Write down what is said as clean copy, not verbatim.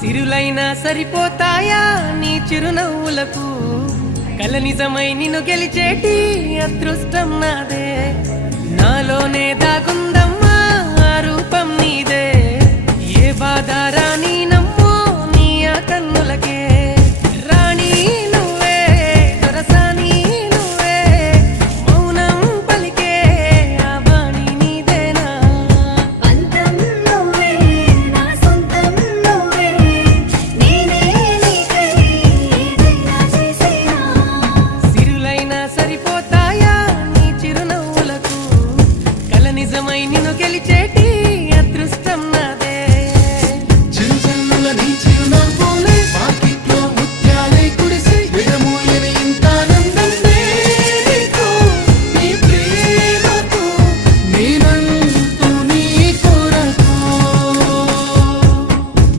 సిరులైనా సరిపోతాయా నీ చిరునవ్వులకు కల నిజమై నిన్ను గెలిచేటి అదృష్టం నాదే నాలోనే దాగుందమ్మా ఆ రూపం నీదే ఏ బాధ రాని